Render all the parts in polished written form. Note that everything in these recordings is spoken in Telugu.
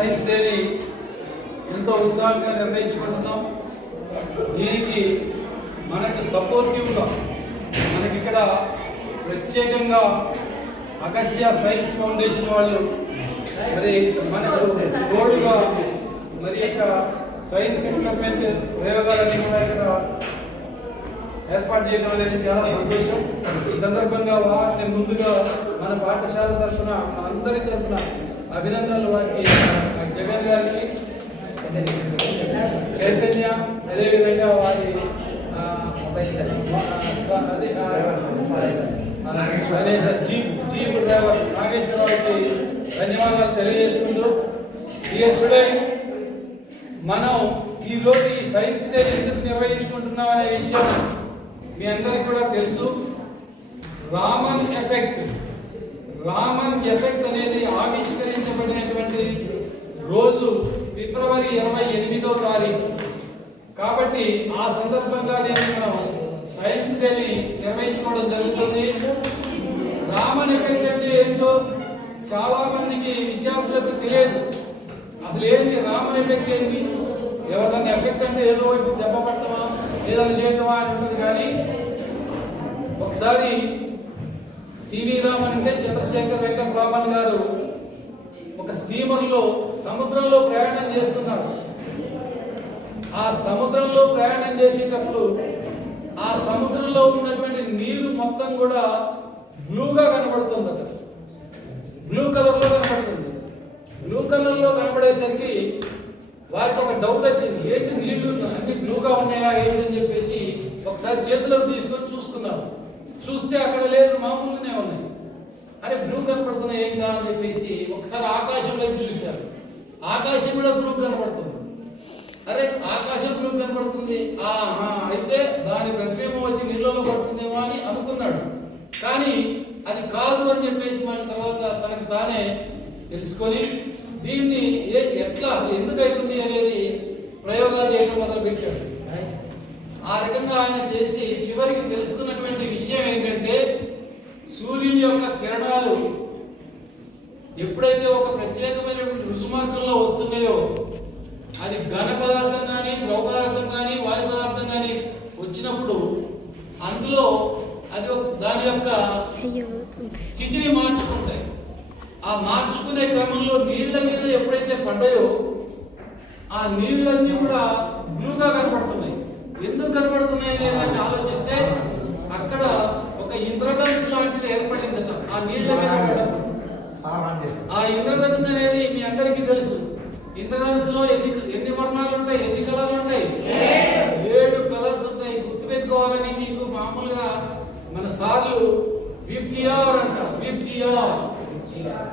సైన్స్ డేని ఎంతో ఉత్సాహంగా నిర్వహించుకుంటున్నాం. దీనికి మనకి సపోర్టివ్గా మనకి ఇక్కడ ప్రత్యేకంగా అగస్య సైన్స్ ఫౌండేషన్ వాళ్ళు మరి మనకు తోడుగా మరి యొక్క సైన్స్ ఎక్విప్మెంట్ ప్రయోగాలన్నీ కూడా ఇక్కడ ఏర్పాటు చేయడం అనేది చాలా సంతోషం. ఈ సందర్భంగా వాటిని ముందుగా మన పాఠశాల తరఫున మనందరి తరఫున అభినందనలు వారికి, జగన్ గారికి, చైతన్య, అదేవిధంగా వారి జీప్ డ్రైవర్ నాగేశ్వరరావుకి ధన్యవాదాలు తెలియజేసుకుంటూ, డియర్ స్టూడెంట్స్, మనం ఈరోజు ఈ సైన్స్ డే ఎందుకు నిర్వహించుకుంటున్నాం అనే విషయం మీ అందరికీ కూడా తెలుసు. రామన్ ఎఫెక్ట్ అనేది ఆవిష్కరించబడినటువంటి రోజు ఫిబ్రవరి 28వ తారీఖు. కాబట్టి ఆ సందర్భంగా మనం సైన్స్ డేని నిర్వహించుకోవడం జరుగుతుంది. రామన్ ఎఫెక్ట్ అంటే ఏంటో చాలా మందికి విద్యార్థులకు తెలియదు. అసలు ఏంటి రామన్ ఎఫెక్ట్ ఏంటి? ఎవరిదన్నా ఎఫెక్ట్ అంటే ఏదో ఇప్పుడు దెబ్బ పట్టమా ఏదైనా చేయటమా అని ఉంటుంది. కానీ ఒకసారి సివి రామన్ అంటే చంద్రశేఖర్ వెంకట రామన్ గారు ఒక స్టీమర్లో సముద్రంలో ప్రయాణం చేస్తున్నారు. ఆ సముద్రంలో ప్రయాణం చేసేటప్పుడు ఆ సముద్రంలో ఉన్నటువంటి నీరు మొత్తం కూడా బ్లూగా కనబడుతుందట. బ్లూ కలర్లో కనబడుతుంది. బ్లూ కలర్లో కనబడేసరికి వారికి ఒక డౌట్ వచ్చింది, ఏంటి నీళ్లు అన్ని బ్లూగా ఉన్నాయా ఏంటని చెప్పేసి ఒకసారి చేతిలోకి తీసుకొని చూసుకున్నారు. చూస్తే అక్కడ లేదు, మామూలుగానే ఉన్నాయి. అరే బ్లూ కనపడుతున్నాయి ఏంటా అని చెప్పేసి ఒకసారి ఆకాశంలోకి చూశారు. ఆకాశం కూడా బ్లూ కనపడుతుంది. అరే ఆకాశం బ్లూ కనపడుతుంది, అయితే దాని ప్రతిబింబం వచ్చి నీళ్ళలో పడుతుందేమో అని అనుకున్నాడు. కానీ అది కాదు అని చెప్పేసి మన తర్వాత తనకు తానే తెలుసుకొని దీన్ని ఎట్లా ఎందుకు అవుతుంది అనేది ప్రయోగాలు చేయడం మొదలు పెట్టాడు. ఆ రకంగా ఆయన చేసి చివరికి తెలుసుకున్నటువంటి విషయం ఏంటంటే, సూర్యుని యొక్క కిరణాలు ఎప్పుడైతే ఒక ప్రత్యేకమైనటువంటి రుజుమార్గంలో వస్తున్నాయో, అది ఘన పదార్థం కానీ ద్రవ పదార్థం కానీ వాయు పదార్థం కానీ వచ్చినప్పుడు అందులో అది దాని యొక్క స్థితిని మార్చుకుంటాయి. ఆ మార్చుకునే క్రమంలో నీళ్ల మీద ఎప్పుడైతే పడ్డాయో ఆ నీళ్ళన్నీ కూడా బ్లూగా కనబడుతున్నాయి. ఎందుకు కనబడుతున్నాయి అనే దాన్ని ఆలోచిస్తే అక్కడ ఒక ఇంద్రధనుసు లాంటిది ఏర్పడిందట ఆ నీళ్ళ మీద. ఆ ఇంద్రధనుసు అనేది మీ అందరికీ తెలుసు. ఇంద్రధనుసులో ఎన్ని వర్ణాలు ఉంటాయి, ఎన్ని కలర్లు ఉంటాయి? 7 కలర్స్ ఉంటాయి. గుర్తుపెట్టుకోవాలని మీకు మామూలుగా మన సార్లు విప్జిఆర్ అంటారు. విప్జిఆర్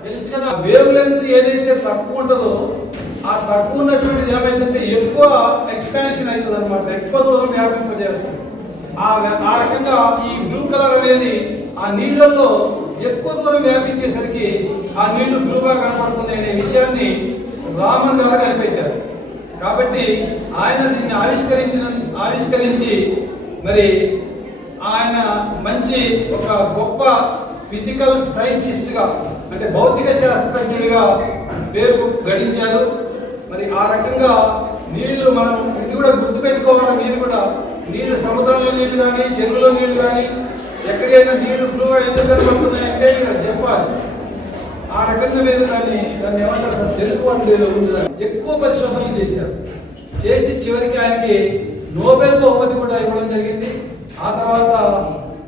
తెలుసు కదా. వేవ్ లెంత్ ఏదైతే తక్కువ ఉంటుందో ఆ తక్కువ ఉన్నటువంటిది ఏమైందంటే ఎక్కువ ఎక్స్పాన్షన్ అవుతుంది అనమాట, ఎక్కువ దూరం వ్యాపింపజేస్తుంది. ఆ రకంగా ఈ బ్లూ కలర్ అనేది ఆ నీళ్లలో ఎక్కువ దూరం వ్యాపించేసరికి ఆ నీళ్లు బ్లూగా కనపడుతున్నాయి అనే విషయాన్ని రామన్ గారు కనిపెట్టారు. కాబట్టి ఆయన దీన్ని ఆవిష్కరించి మరి ఆయన మంచి ఒక గొప్ప ఫిజికల్ సైన్సిస్ట్గా అంటే భౌతిక శాస్త్రజ్ఞుడిగా పేరు గడించారు. మరి ఆ రకంగా నీళ్లు మనం ఇది కూడా గుర్తుపెట్టుకోవాలి. మీరు కూడా నీళ్లు సముద్రంలో నీళ్లు కానీ చెరువులో నీళ్లు కానీ ఎక్కడైనా నీళ్లు బ్లూగా ఎందుకు కనబడుతున్నాయంటే మీరు చెప్పాలి. ఆ రకంగా మీరు దాన్ని ఏమంటారు తెలుగు వాళ్ళు ఎక్కువ పరిశోధనలు చేశారు. చేసి చివరికి ఆయనకి నోబెల్ బహుమతి కూడా ఇవ్వడం జరిగింది. ఆ తర్వాత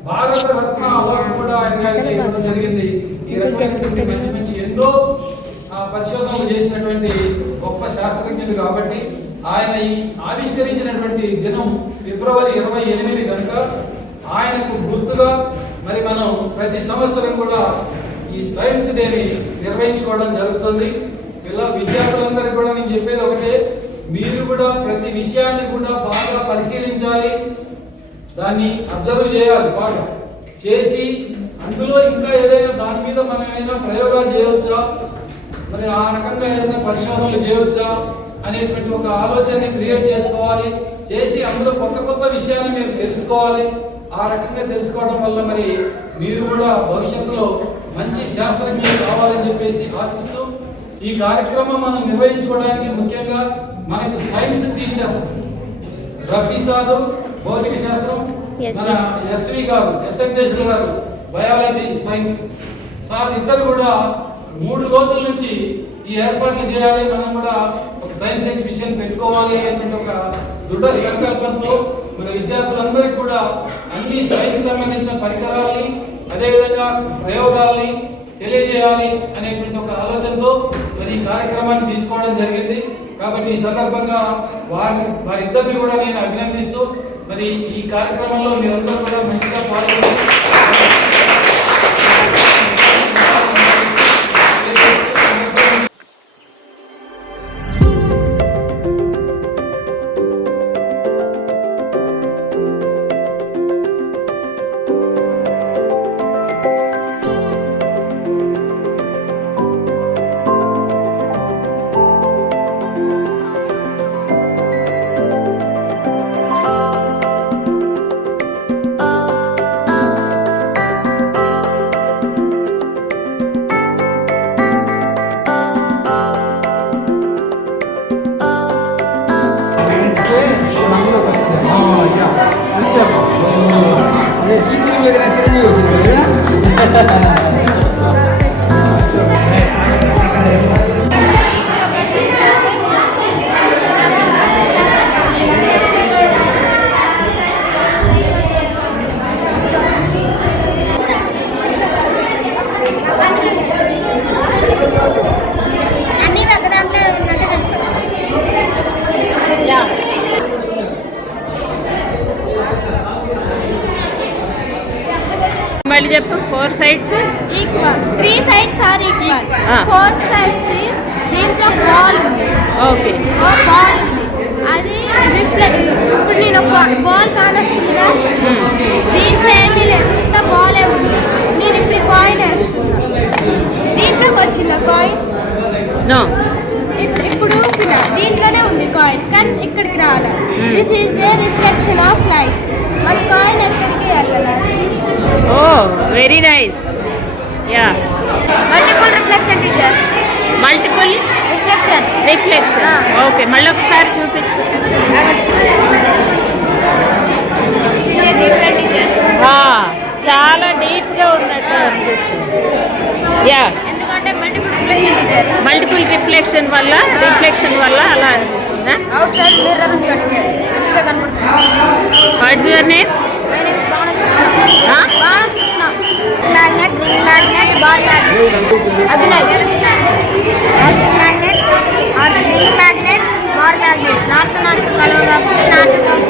భారత రత్న అవార్డు కూడా ఆయనకి ఇవ్వడం జరిగింది. ఈ రకమైనటువంటి మంచి ఎన్నో పరిశోధనలు చేసినటువంటి గొప్ప శాస్త్రజ్ఞుడు కాబట్టి ఆయన ఈ ఆవిష్కరించినటువంటి దినం ఫిబ్రవరి 28 కనుక ఆయనకు గుర్తుగా మరి మనం ప్రతి సంవత్సరం కూడా ఈ సైన్స్ డేని నిర్వహించుకోవడం జరుగుతుంది. ఇలా విద్యార్థులందరికీ కూడా నేను చెప్పేది ఒకటే, మీరు కూడా ప్రతి విషయాన్ని కూడా బాగా పరిశీలించాలి, దాన్ని అబ్జర్వ్ చేయాలి. బాగా చేసి అందులో ఇంకా ఏదైనా దాని మీద మనం ఏదైనా ప్రయోగాలు చేయవచ్చా, మరి ఆ రకంగా ఏదైనా పరిశోధనలు చేయవచ్చా అనేటువంటి ఒక ఆలోచనని క్రియేట్ చేసుకోవాలి. చేసి అందులో కొత్త విషయాన్ని మీరు తెలుసుకోవాలి. ఆ రకంగా తెలుసుకోవడం వల్ల మరి మీరు కూడా భవిష్యత్తులో మంచి శాస్త్రజ్ఞులు కావాలని చెప్పేసి ఆశిస్తూ ఈ కార్యక్రమం మనం నిర్వహించుకోవడానికి ముఖ్యంగా మనకు సైన్స్ టీచర్స్ రఫీ సారు భౌతిక శాస్త్రం, మన ఎస్వి గారు ఎస్ఎంటేశ్వర గారు బయాలజీ సైన్స్ సార్ ఇద్దరు కూడా 3 రోజుల నుంచి ఈ ఏర్పాట్లు చేయాలి, మనం కూడా ఒక సైన్స్ ఎగ్జిబిషన్ పెట్టుకోవాలి అనేటువంటి ఒక దృఢ సంకల్పంతో మన విద్యార్థులందరికీ కూడా అన్ని సైన్స్ సంబంధించిన పరికరాలని అదేవిధంగా ప్రయోగాల్ని తెలియజేయాలి అనేటువంటి ఒక ఆలోచనతో మరి ఈ కార్యక్రమాన్ని తీసుకోవడం జరిగింది. కాబట్టి ఈ సందర్భంగా వారిద్దరిని కూడా నేను అభినందిస్తూ మరి ఈ కార్యక్రమంలో మీరందరూ కూడా మంచిగా పాల్గొని మళ్ళీ చెప్పు 4 sides equal 3 sides are equal 4 sides is దీంట్లో బాల్ ఉంది ఓకే బాల్ ఉంది అది రిఫ్లెక్ట్ ఇప్పుడు నేను ఒక బాల్ కానొస్తుందిగా దీంట్లో ఏమీ లేదు ఇంత బాల్ ఉంది నేను ఇప్పుడు కాయిన్ వేస్తున్నా దీంట్లోకి వచ్చిందా కాయిన్ నో ఇప్పుడు దీంట్లోనే ఉంది కాయిన్ కానీ ఇక్కడికి రావాలి this is a reflection of light మరి కాయిన్ ఎక్కడికి వెళ్ళాలి Oh, very nice. Yeah. Multiple reflection, teacher. Multiple Reflection. reflection. Okay. మళ్ళీ ఒకసారి చూపించు. This is a different, teacher. చాలా డీప్ గా ఉన్నట్టు అనిపిస్తుంది. యా. ఎందుకంటే multiple reflection, teacher. Multiple reflection వల్ల అలా అనిపిస్తుందా? అవుట్ సైడ్ మిర్రర్ ఉంది టీచర్. అందుకే కనపడుతుంది. What's your name? My name Banakrishna. Banakrishna. Magnet, ring magnet, ball magnet. Abhinay. Magnet, ring magnet, ball magnet. North కలవగా నార్త్ సౌత్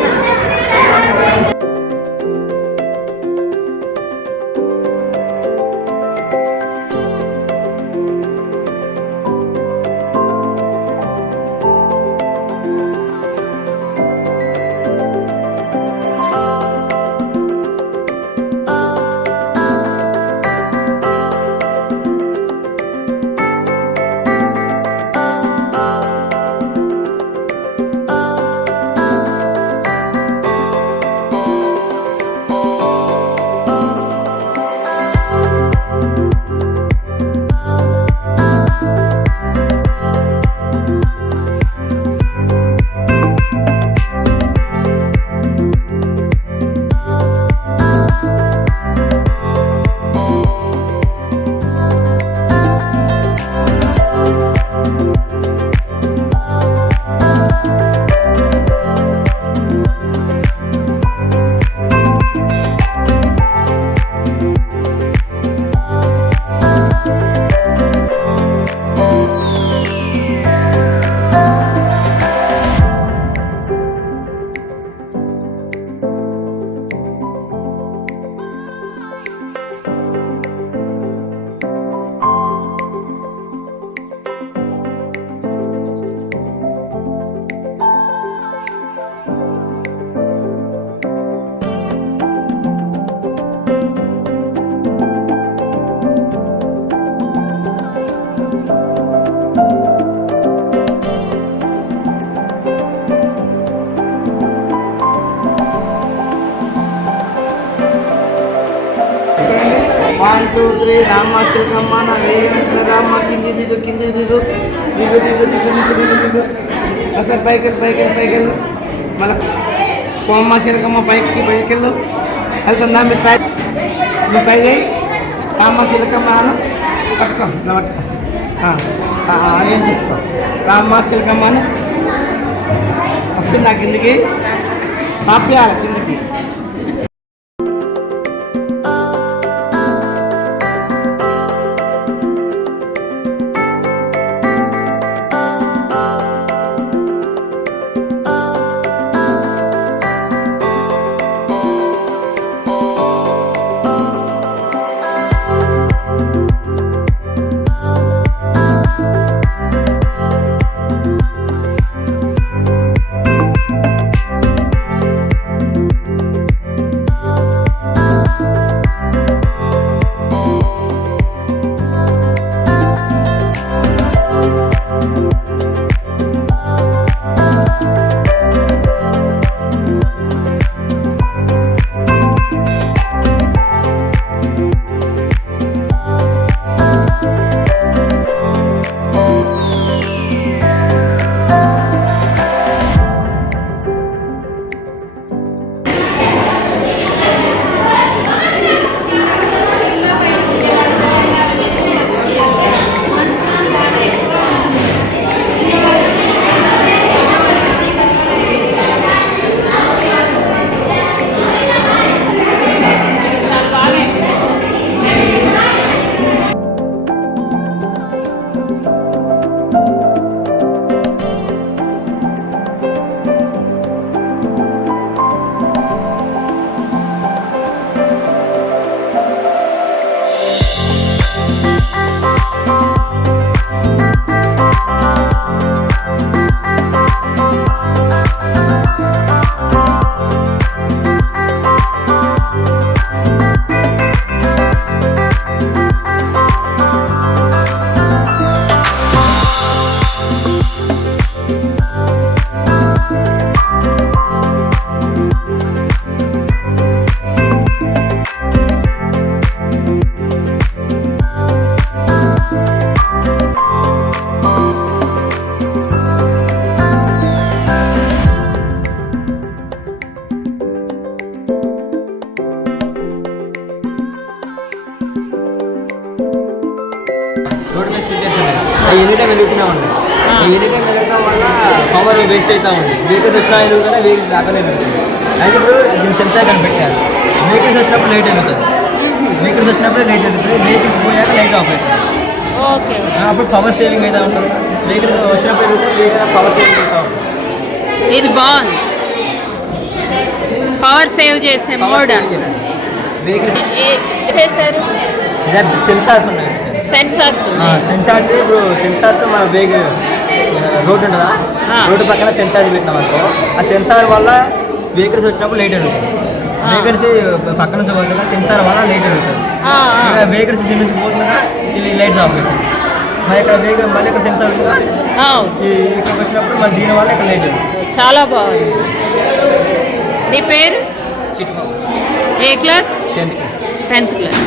1 2 3 రామ చిలకమ్మ నా వేగన రామ కింది దిగు దిగు దిగు అసలు పైకి మళ్ళీ కోమ్మ చిలకమ్మ పైకి వెళ్ళు వెళ్తుందా మీరు ట్రై చేయి రామ చిలకమ్మ అని పట్టుకో ఇట్లా పట్టుకో అదేం తీసుకో రామ చిలకమ్మ అని వస్తుందా కిందికి పాపేయాలి కిందికి. ఎనీ టైం వెలుగుతూనే ఉన్నాయి. ఎనీ టైం వెలగడం వల్ల పవర్ వేస్ట్ అవుతూ ఉంది. వెహికల్స్ వచ్చినా వెలుగుతుంది, వెహికల్స్ రాకనే వెలుగుతుంది. అయితే ఇప్పుడు దీని సెన్సార్ కనిపెట్టారు. వెహికల్స్ వచ్చినప్పుడు లైట్ వెలుగుతుంది, వెహికల్స్ వచ్చినప్పుడు లైట్ వెలుగుతుంది, వెహికల్స్ పోయాక లైట్ ఆఫ్ అవుతుంది. అప్పుడు పవర్ సేవింగ్ అయితే ఉంటుంది. వెహికల్స్ వచ్చినప్పుడు వెలుగుతుంది, వెహికల్ పవర్ సేవింగ్ అవుతూ ఉంటుంది. ఇది బాగుంది, పవర్ సేవ్ చేసే మోడ్. వెహికల్స్ చేశారు సెన్సార్స్ ఉన్నాయి. సెన్సార్స్ సెన్సార్స్ ఇప్పుడు సెన్సార్స్ మన వెహికల్ రోడ్డు ఉంటుందా, రోడ్డు పక్కన సెన్సార్స్ పెట్టినాం అనుకో, ఆ సెన్సార్ వల్ల వెహికల్స్ వచ్చినప్పుడు లైట్ వెలుగుతుంది. వెహికల్స్ పక్కన నుంచి పోతుందా సెన్సార్ వల్ల లైట్ వెలుగుతుంది. వెహికల్స్ దీని నుంచి పోతుందా ఇది లైట్స్ ఆఫ్ అవుతుంది. మరి ఇక్కడ వెహికల్ మళ్ళీ ఇక్కడ సెన్సార్ ఉంటుందా, ఇక్కడికి వచ్చినప్పుడు మరి దీని వల్ల ఇక్కడ లైట్ వెలుగుతుంది. చాలా బాగుంది. నీ పేరు? చిట్టుబాబు. ఏ class? 10th class. 10th class.